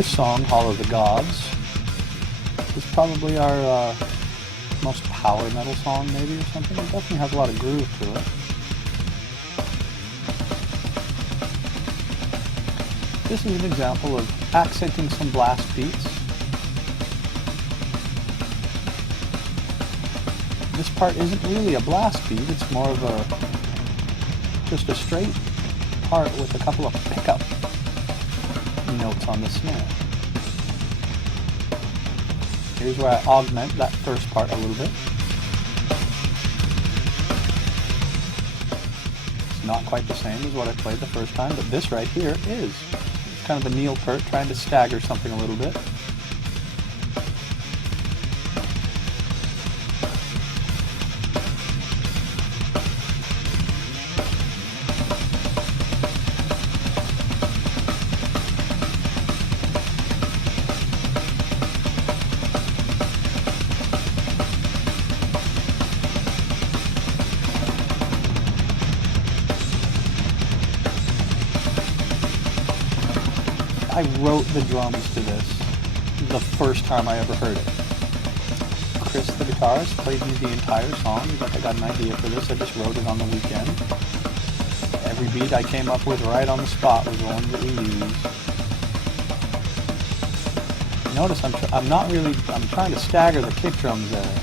This song, Hall of the Gods, is probably our most power metal song maybe or something. It definitely has a lot of groove to it. This is an example of accenting some blast beats. This part isn't really a blast beat, it's more of just a straight part with a couple of pickup notes on the snare. Here's where I augment that first part a little bit. It's not quite the same as what I played the first time, but this right here is. It's kind of a Neil Peart trying to stagger something a little bit. I wrote the drums to this the first time I ever heard it. Chris, the guitarist, played me the entire song. He's like, I got an idea for this, I just wrote it on the weekend. Every beat I came up with right on the spot was the one that we used. Notice I'm trying to stagger the kick drums there.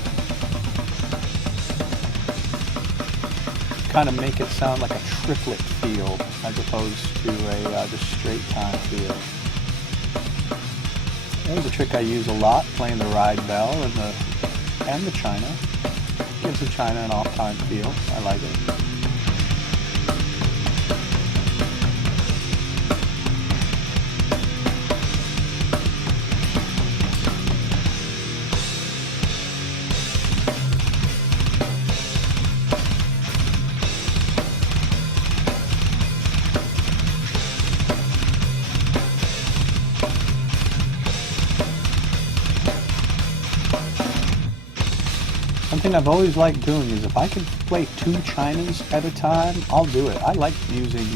Kind of make it sound like a triplet feel as opposed to a just straight time feel. There's a trick I use a lot, playing the ride bell and the china. Gives the china an off-time feel. I like it. Something I've always liked doing is if I can play two chinas at a time, I'll do it. I like using,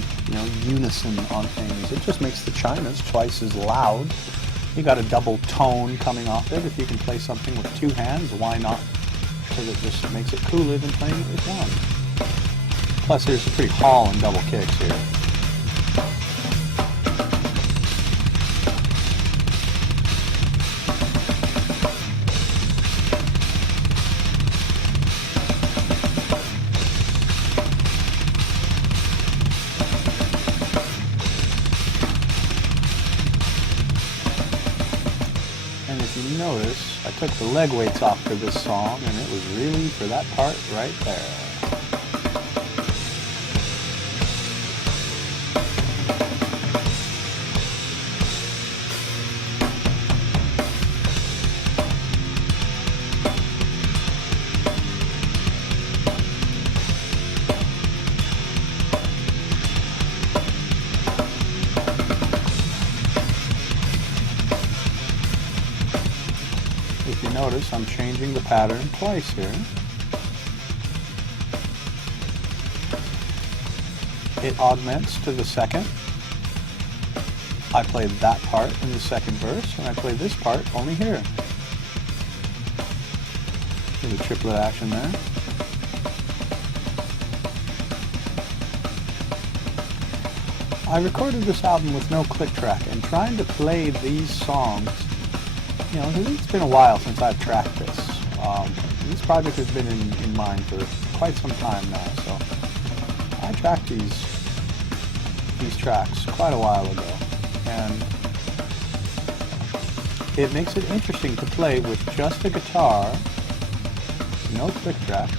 unison on things. It just makes the chinas twice as loud. You got a double tone coming off it. If you can play something with two hands, why not? Because it just makes it cooler than playing it with one. Plus, there's some pretty haul and double kicks here. And if you notice, I took the leg weights off for this song, and it was really for that part right there. If you notice, I'm changing the pattern twice here. It augments to the second. I play that part in the second verse, and I play this part only here. There's a triplet action there. I recorded this album with no click track, and trying to play these songs, it's been a while since I've tracked this. This project has been in mind for quite some time now, so I tracked these tracks quite a while ago, and it makes it interesting to play with just a guitar, no click track.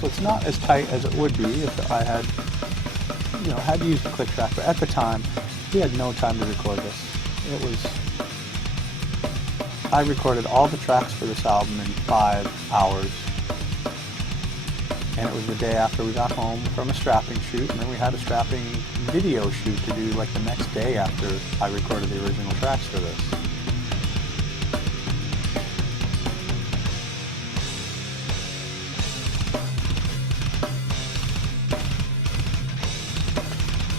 So it's not as tight as it would be if I had, had to use the click track. But at the time, we had no time to record this. I recorded all the tracks for this album in 5 hours. And it was the day after we got home from a strapping shoot, and then we had a strapping video shoot to do like the next day after I recorded the original tracks for this.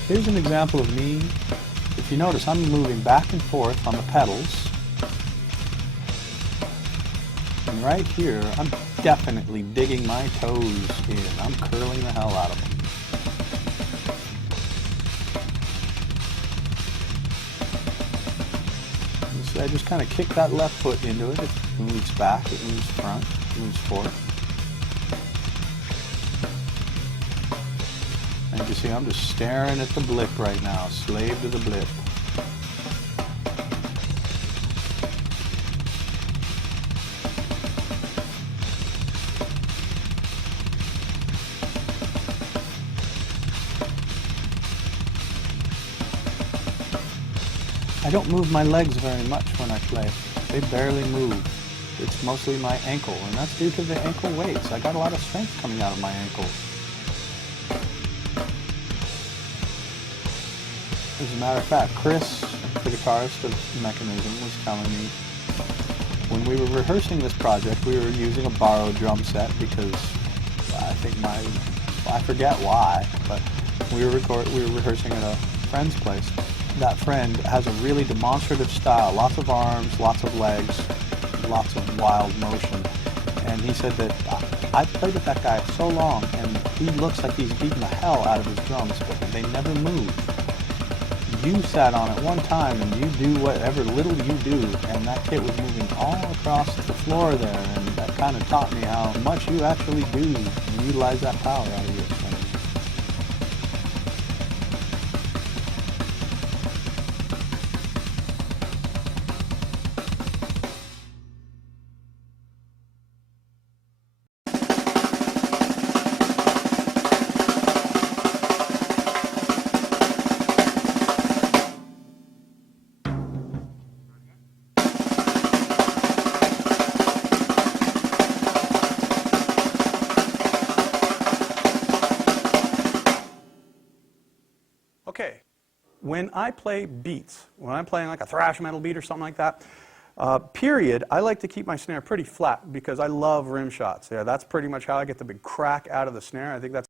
Here's an example of me. If you notice, I'm moving back and forth on the pedals. And right here, I'm definitely digging my toes in. I'm curling the hell out of them. So I just kind of kick that left foot into it. It moves back, it moves front, it moves forth. And you see, I'm just staring at the blip right now, slave to the blip. I don't move my legs very much when I play. They barely move. It's mostly my ankle, and that's due to the ankle weights. I got a lot of strength coming out of my ankles. As a matter of fact, Chris, the guitarist of Mechanism, was telling me when we were rehearsing this project, we were using a borrowed drum set because I think I forget why, but we were rehearsing at a friend's place. That friend has a really demonstrative style, lots of arms, lots of legs, lots of wild motion. And he said that I've played with that guy so long and he looks like he's beating the hell out of his drums, but they never move. You sat on it one time and you do whatever little you do, and that kit was moving all across the floor there, and that kind of taught me how much you actually do and utilize that power out of your strings. Okay, when I play beats, when I'm playing like a thrash metal beat or something like that, period, I like to keep my snare pretty flat because I love rim shots. Yeah, that's pretty much how I get the big crack out of the snare. I think that's